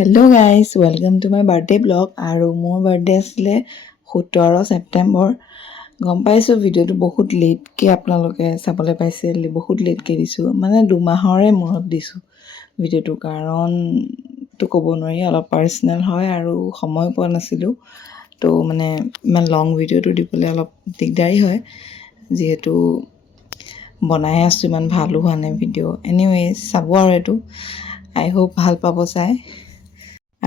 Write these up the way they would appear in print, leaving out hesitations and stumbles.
Hello' guys, welcome to my birthday blog. আৰু মোৰ birthday আছিলে 17 ছেপ্টেম্বৰ। গম পাইছোঁ ভিডিঅ'টো বহুত লেটকৈ আপোনালোকে চাবলৈ পাইছে, বহুত লেটকৈ দিছোঁ, মানে 2 মাহৰে মূৰত দিছোঁ ভিডিঅ'টো। কাৰণটো ক'ব নোৱাৰি, অলপ পাৰ্চনেল হয় আৰু সময় পোৱা নাছিলোঁ। তো মানে ইমান লং ভিডিঅ'টো দিবলৈ অলপ দিগদাৰী হয়, যিহেতু বনাই আছোঁ, ইমান ভালো হোৱা নাই ভিডিঅ'। এনিৱেজ চাব আৰু এইটো, আই হোপ ভাল পাব চাই।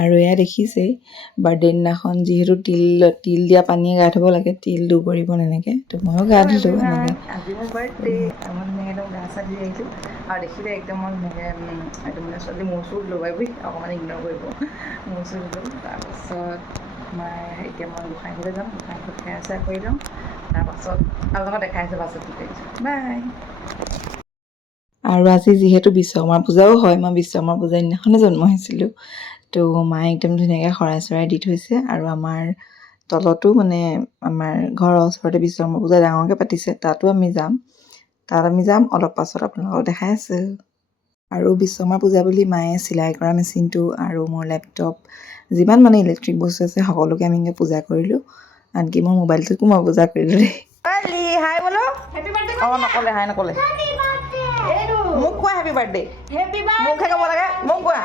আৰু এয়া দেখিছেই বাৰ্থডে দিনাখন যিহেতু তিল দিয়া পানীয়ে গা ধুব লাগে, তিল দুবৰিব এনেকৈ, তো ময়ো গা ধুলোঁ এনেকৈ। আজি মোৰ বাৰ্থডে, মই ধুনীয়াকৈ একদম গা চা ধুই আহিছোঁ। আৰু দেখিলে একদম মই ধুনীয়াকৈ একদম মানে ছোৱালী মূৰ চুৰ ধুলোঁ বুলি অকণমান ইগন'ৰ কৰিব, মূৰ চুৰ ধুলোঁ। তাৰপাছত এতিয়া মই গোঁসাই ঘৰলৈ যাম, গোঁসাই ঘৰত সেৱা চেৱা কৰি লওঁ। তাৰপাছত আপোনালোকক দেখাই আছোঁ পাছত কি কৰিছোঁ। বাই। আৰু আজি যিহেতু বিশ্বকৰ্মা পূজাও হয়, মই বিশ্বকৰ্মা পূজাৰ দিনাখনে জন্ম হৈছিলোঁ। তো মায়ে একদম ধুনীয়াকৈ শৰাই চৰাই দি থৈছে। আৰু আমাৰ তলতো মানে আমাৰ ঘৰৰ ওচৰতে বিশ্বকৰ্মা পূজা ডাঙৰকৈ পাতিছে, তাতো আমি যাম। তাত আমি যাম অলপ পাছত, আপোনালোকক দেখাই আছোঁ। আৰু বিশ্বকৰ্মা পূজা বুলি মায়ে চিলাই কৰা মেচিনটো আৰু মোৰ লেপটপ, যিমান মানে ইলেক্ট্ৰিক বস্তু আছে সকলোকে আমি এনেকৈ পূজা কৰিলোঁ। আনকি মোৰ মোবাইলটোকো মই পূজা কৰিলোঁ দেই। হাই বোলো, অঁ নক'লে, হাই নক'লে। মোক কোৱা হেপী বাৰ্থডে, মোকহে ক'ব লাগে, মোক কোৱা।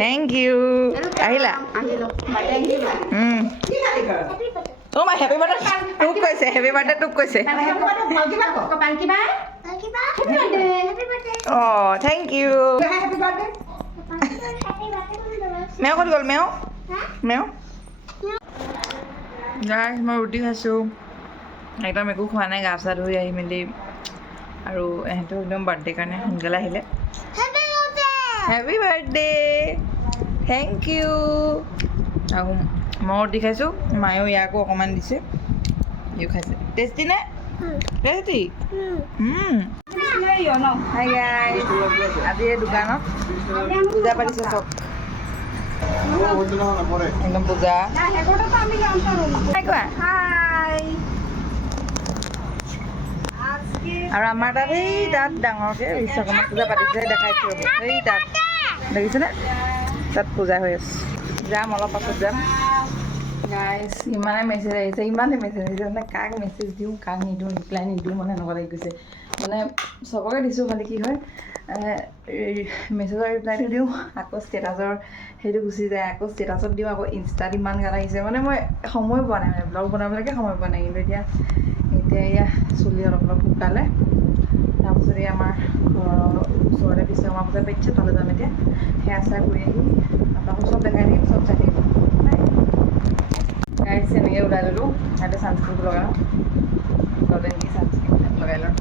Thank you. আহিলা? অঁ মা হেপী বাৰ্থডে তোক কৈছে, হেপী বাৰ্থডে তোক কৈছে। অঁ থেংক ইউ। মেও ক'ত গ'ল? মেও মেও গাইছ, মই ৰুটি খাইছোঁ, একদম একো খোৱা নাই, গা চা ধুই আহি মেলি। আৰু এহেঁতেও একদম বাৰ্থডে কাৰণে সোনকালে আহিলে। Happy birthday, thank you. আৰু মই ৰুটি খাইছোঁ, মায়েও ইয়াকো অকণমান দিছে, ইও খাইছে। টেষ্টি নে? টেষ্টি। হাই গাইছ, আজি এই দোকানত পূজা পাতিছে চব, একদম পূজা। আৰু আমাৰ তাত তাত ডাঙৰকৈ বিশ্বকৰ্মা পূজা পাতিছে, দেখাইছোঁ ৰ'ব, তাত দেখিছেনে? তাত পূজা হৈ আছে, যাম অলপ পাছত যাম। গাইজ ইমানে মেছেজ আহিছে, মানে কাক মেছেজ দিওঁ কাক নিদিওঁ, ৰিপ্লাই নিদিওঁ, মানে এনেকুৱা লাগি গৈছে। মানে চবকে দিছোঁ, মানে কি হয় মেছেজৰ ৰিপ্লাইটো দিওঁ, আকৌ ষ্টেটাছৰ সেইটো গুচি যায়, আকৌ ষ্টেটাছত দিওঁ, আকৌ ইনষ্টাত ইমান গান আহিছে, মানে মই সময় পোৱা নাই, মানে ব্লগ বনাবলৈকে সময় পোৱা নাই। কিন্তু এতিয়া এয়া চুলি অলপ শুকালে, তাৰপিছত এই আমাৰ ঘৰৰ ওচৰতে বিশ্বকৰ্মা পূজা পাতিছে, তালৈ যাম এতিয়া। সেৱা চেৱা কৰি আহি আপোনালোকক চব দেখাই দিম, চব চাই থাকিব। গাইছ এনেকৈ ওলাই ল'লোঁ, ইয়াতে ছানস্ক্ৰীনটো লগাওঁ, লগতে কি ছানস্ক্ৰীন লগাই লওঁ।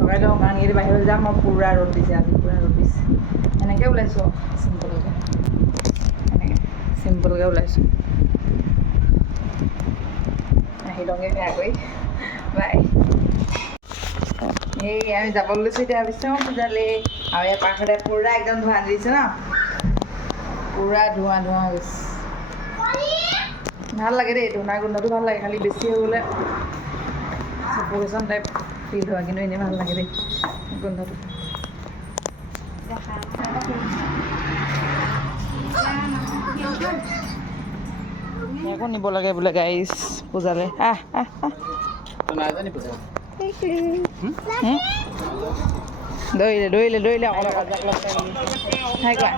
লগাই লওঁ, কাৰণ এইটো বাহিৰলৈ যাম, মই পূৰা ৰ'দ দিছে, আজি পূৰা ৰ'দ দিছে। এনেকৈ ওলাইছোঁ আৰু চিম্পলকৈ, এনেকৈ চিম্পলকৈ ওলাইছোঁ। আহি লওঁগৈ সেয়া কৰি, বাই। এই আমি যাব লৈছোঁ এতিয়া বিশ্বকৰ্মা পূজালৈ। আৰু ইয়াৰ পাছতে পূৰা একদম ধোঁৱা দিছে ন, পূৰা ধোঁৱা হৈ গৈছে। ভাল লাগে দেই, ধূনাৰ গোন্ধটো ভাল লাগে, খালি বেছি হৈ গ'লে ছাফ'কেশ্যন টাইপ ফিল হয়, কিন্তু এনেই ভাল লাগে দেই গোন্ধটো। একো নিব লাগে বোলে গাইছ পূজালৈ। দৌৰিলে অকলে ৰজাক লগ পাই মেলি। হাই কোৱা।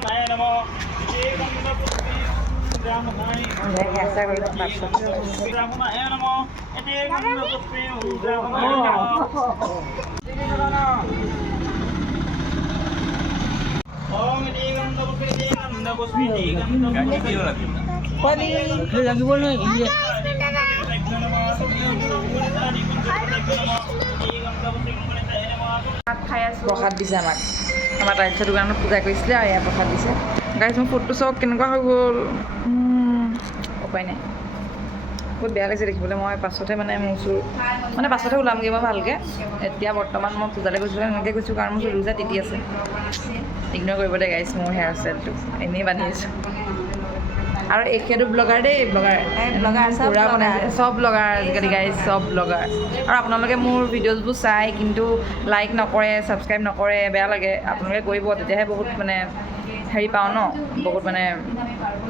প্ৰসাদ দিছে আমাক, আমাৰ টাইলছৰ দোকানত পূজা কৰিছিলে আৰু এয়া প্ৰসাদ দিছে। গাইছ মোৰ ফুটটো চাওক কেনেকুৱা হৈ গ'ল, উপায় নাই। বহুত বেয়া লাগিছে দেখিবলৈ মই পাছতহে মানে মোৰ চুৰ মানে পাছতহে ওলামগৈ মই ভালকৈ এতিয়া বৰ্তমান মই পূজালৈ গৈছিলোঁ এনেকৈ গৈছোঁ কাৰণ মোৰ চুলিবিলাক তিতি আছে ইগন'ৰ কৰিব দে গাইছ মোৰ হেয়াৰ ষ্টাইলটো এনেই বান্ধি আছোঁ আৰু এখেতো ব্লগাৰ দেই ব্লগাৰ পূৰা বনাইছে চব ব্লগাৰ আজিকালি গাইজ চব ব্লগাৰ আৰু আপোনালোকে মোৰ ভিডিঅ'জবোৰ চাই কিন্তু লাইক নকৰে ছাবস্ক্ৰাইব নকৰে বেয়া লাগে আপোনালোকে কৰিব তেতিয়াহে বহুত মানে হেৰি পাওঁ ন বহুত মানে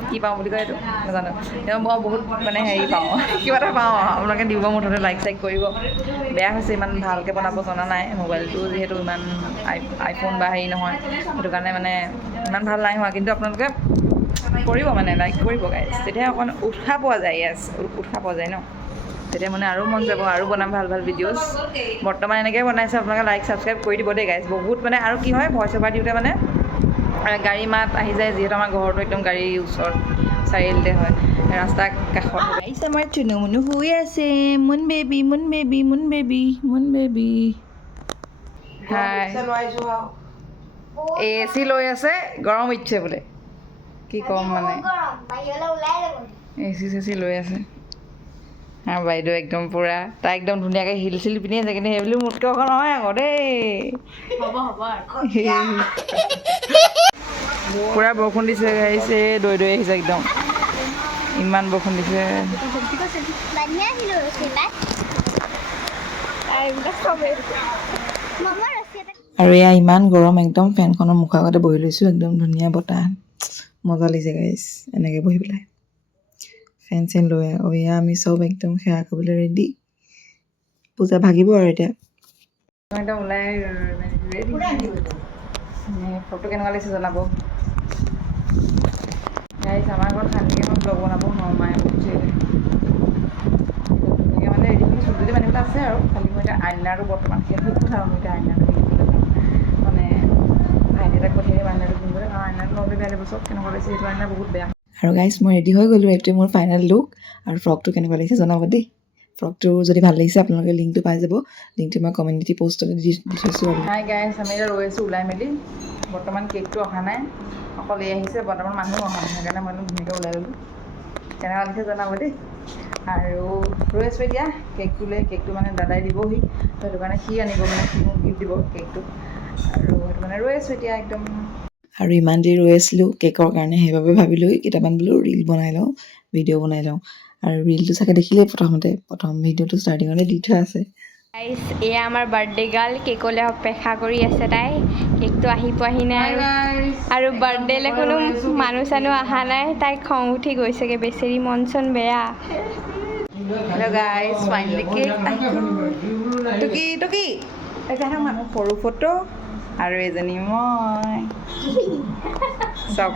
কি পাওঁ বুলি কয় এইটো নাজানো তেওঁ মই বহুত মানে হেৰি পাওঁ কিবা এটা পাওঁ আপোনালোকে দিব মুঠতে লাইক চাইক কৰিব বেয়া হৈছে ইমান ভালকৈ বনাব জনা নাই মোবাইলটো যিহেতু ইমান আইফোন বা হেৰি নহয় সেইটো কাৰণে মানে ইমান ভাল নাই হোৱা কিন্তু আপোনালোকে কৰিব মানে লাইক কৰিব গাইজ তেতিয়া অকণ উৎসাহ পোৱা যায় উৎসাহ পোৱা যায় ন তেতিয়া মানে আৰু মন যাব আৰু বনাম ভাল ভাল ভিডিঅ'জ বৰ্তমান এনেকৈ বনাইছে আপোনালোকে লাইক ছাবস্ক্ৰাইব কৰি দিব দেই গাইজ বহুত মানে আৰু কি হয় ভইচ অভাৰ দিওঁতে মানে গাড়ী মাত আহি যায় যিহেতু আমাৰ ঘৰটো একদম গাড়ীৰ ওচৰত চাৰিআলিতে হয় ৰাস্তাৰ কাষত আহিছে আমাৰ চুনু মুনু শুই আছে মুন বেবী মুন বেবী মুন বেবী মুন বেবী হাই এ চি লৈ আছে গৰম ইচ্ছে বোলে কি ক'ম মানে এ চি চেচি লৈ আছে আৰু বাইদেউ একদম পূৰা তাই একদম ধুনীয়াকৈ হিল চিল পিন্ধি আছে কিন্তু সেইবুলি মোতকৈ অকণ নহয় আকৌ দেই পূৰা বৰষুণ দিছে আহিছে দৈ দৈ আহিছে একদম ইমান বৰষুণ দিছে আৰু এয়া ইমান গৰম একদম ফেনখনৰ মুখৰ আগতে বহি লৈছোঁ একদম ধুনীয়া বতাহ মজা লাগিছে গাইছ এনেকৈ বহি পেলাই ফেন চেন লৈ আৰু এয়া আমি চব একদম সেৱা কৰিবলৈ ৰেডি পূজা ভাগিব আৰু এতিয়া একদম ওলাই ফটো কেনেকুৱা লাগিছে জনাব গাইছ আমাৰ ঘৰত শান্তিকৈ মই ব্লগ বনাব নোৱাৰোঁ মায়ে বুজিছে তেনেকৈ মানে ৰেডি হ'লে চুলি বান্ধিবলৈ আছে আৰু খালি মই এতিয়া আইনাটো বৰ্তমান শেষ হৈ গ'ল আৰু মই এতিয়া আইনাটো মানে ভাইটি এটাক পঠিয়াই আইনাটো কিনিবলৈ কাৰণ আইনাটো নহ'লে বেয়া লাগিব চব কেনেকুৱা লাগিছে সেইটো আইনা বহুত বেয়া আৰু গাইছ মই ৰেডি হৈ গ'লোঁ এইটোৱে মোৰ ফাইনেল লুক আৰু ফ্ৰকটো কেনেকুৱা লাগিছে জনাব দেই ফ্ৰকটো যদি ভাল লাগিছে আপোনালোকে লিংকটো পাই যাব লিংকটো মই কমিউনিটি পষ্টতে দি থৈছোঁ আৰু হাই গাইছ আমি এতিয়া ৰৈ আছোঁ ওলাই মেলি বৰ্তমান কেকটো অহা নাই অকল এই আহিছে বৰ্তমান মানুহ অহা নাই সেইকাৰণে মই ধুনীয়াকৈ ওলাই ল'লোঁ কেনেকুৱা লাগিছে জনাব দেই আৰু ৰৈ আছোঁ এতিয়া কেকটো মানে দাদাই দিবহি সেইটো কাৰণে সি আনিব মানে সি মোক গিফ্ট দিব কেকটো আৰু সেইটো মানে ৰৈ আছোঁ এতিয়া একদম আৰু ইমান দেৰি ৰৈ আছিলোঁ কেকৰ কাৰণে সেইবাবে ভাবিলোঁ কেইটামান বোলো ৰীল বনাই লওঁ ভিডিঅ' বনাই লওঁ আৰু ৰীলটো চাগে দেখিলেই প্ৰথম ভিডিঅ'টো ষ্টাৰ্টিঙতে দি থোৱা আছে গাইছ এয়া আমাৰ বাৰ্থডে গাৰ্ল কেকলৈ অপেক্ষা কৰি আছে তাই কেকটো আহি পোৱাহি নাই আৰু বাৰ্থডেলৈ কোনো মানুহ চানুহ অহা নাই তাই খং উঠি গৈছেগৈ বেচেৰি মন চন বেয়া হেল্ল' গাইছ ফাইনেলি কেক টুকি এতিয়া মানুহ সৰু ফটো আৰু এজনী মই চক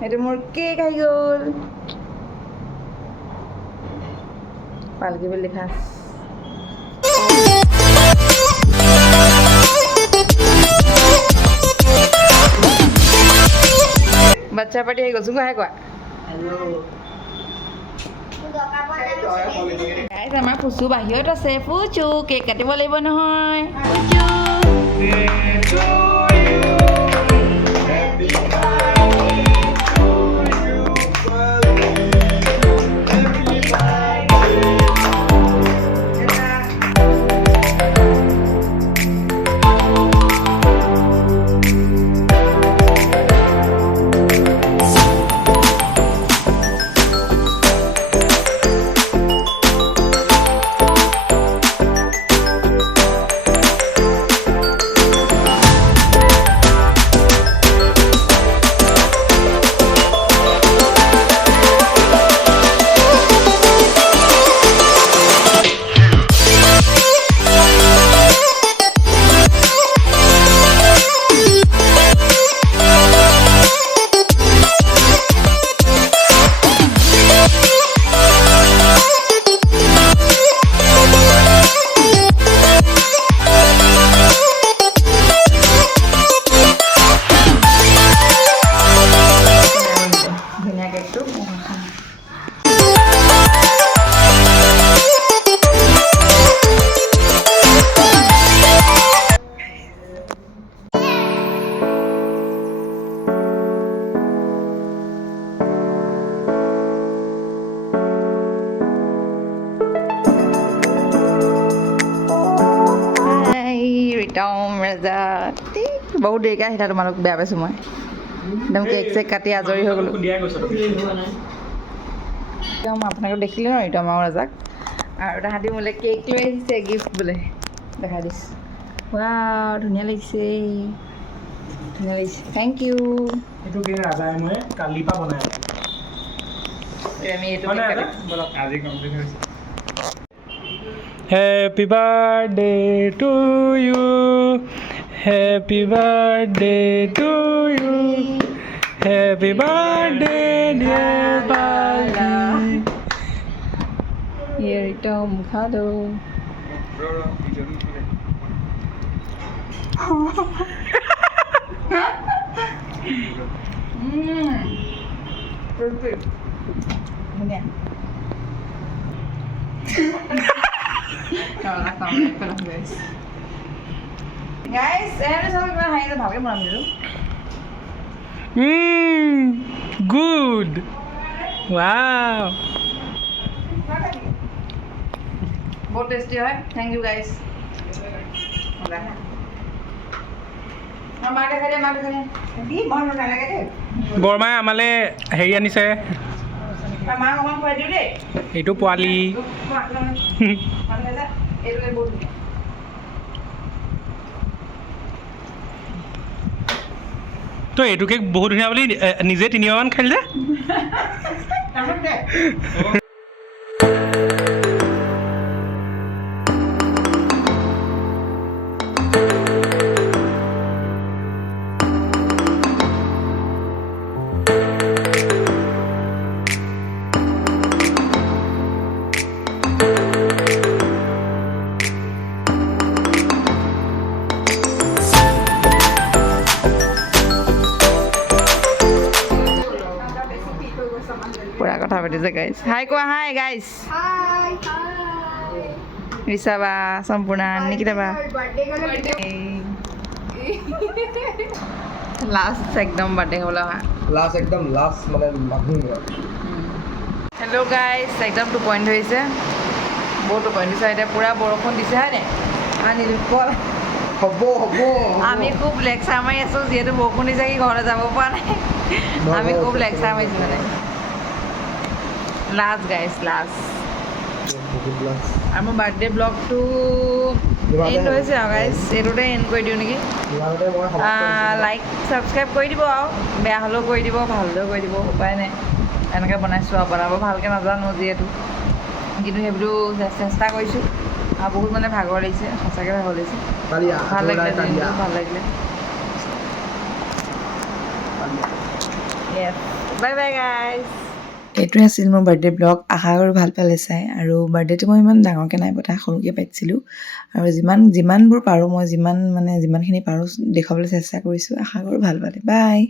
সেইটো মোৰ কেক আহি গ'ল পালকি বুলি লিখা বাচ্চা পাৰ্টি আহি গ'ল চোন কোৱা গাইছ আমাৰ ফুচু বাহিৰত আছে ফুচু কেক কাটিব লাগিব নহয় ফুচু ৰাজাক বহুত দেৰিকৈ আহিলা তোমালোক বেয়া পাইছোঁ মই একদম কেক চেক কাটি আজৰি হৈ গ'লোঁ একদম আপোনালোকে দেখিলে ন ৰিতম আৰু ৰাজাক আৰু তাহাঁতি মোলৈ কেক লৈ আহিছে গিফ্ট বোলে দেখাই দিছোঁ ৱাও ধুনীয়া লাগিছে থেংক ইউ এইটো কেক ৰাজাই মই কালিৰ পৰা বনাই আছোঁ আমি এইটো আজি কমপ্লিট হৈছে Happy birthday to you Happy birthday to you Happy birthday dear Bali Here it comes Khado Perfect ধুনীয়া Guys, ini sama gimana hanya itu pakai malam dulu. Good Wow बहुत टेस्टी है थैंक यू गाइस বৰমাই আমালে হেৰি আনিছে এইটো পোৱালি তো এইটো cake বহুত ধুনীয়া বুলি নিজে 3বাৰমান খালি যে পুৰা কথা পাতিছে গাইজ হাই কোৱা হাই গাইজ ৰিচা বা সম্পূৰ্ণা নিকিতা বা লাষ্ট একদম বাৰ্থডে খাবলৈ অহা লাষ্ট মানে মানুহ হেল্ল' গাইজ একদম টোপনি ধৰিছে বহুত টোপনি দিছে এতিয়া পূৰা বৰষুণ দিছে হয়নে আনিলো হ'ব আমি খুব লেকচাৰ মাৰি আছোঁ যিহেতু বৰষুণ দিছে কি ঘৰলৈ যাব পৰা নাই আমি খুব লেকচাৰ মাৰিছোঁ মানে লাষ্ট গাইজ লাষ্ট আৰু মোৰ বাৰ্থডে ব্লগটো এণ্ড হৈছে আৰু গাইজ এইটোতে এণ্ড কৰি দিওঁ নেকি লাইক ছাবস্ক্ৰাইব কৰি দিব আৰু বেয়া হ'লেও কৰি দিব ভাল হ'লেও কৰি দিব উপায় নাই এনেকৈ বনাইছোঁ আৰু বনাব ভালকৈ নাজানো যিহেতু কিন্তু সেইবোৰ চেষ্টা কৰিছোঁ আৰু বহুত মানে ভাগৰ লাগিছে সঁচাকৈ ভাগৰ লাগিছে ভাল লাগিলে ভাল লাগিলে বাই বাই গাইজ এইটোৱে আছিল মোৰ বাৰ্থডে ব্লগ আশা কৰোঁ ভাল পালে চাই আৰু বাৰ্থডেটো মই ইমান ডাঙৰকৈ নাই পতা সৰুকৈ পাতিছিলোঁ আৰু যিমানবোৰ পাৰোঁ মই যিমানখিনি পাৰোঁ দেখুৱাবলৈ চেষ্টা কৰিছোঁ আশা কৰোঁ ভাল পালে বাই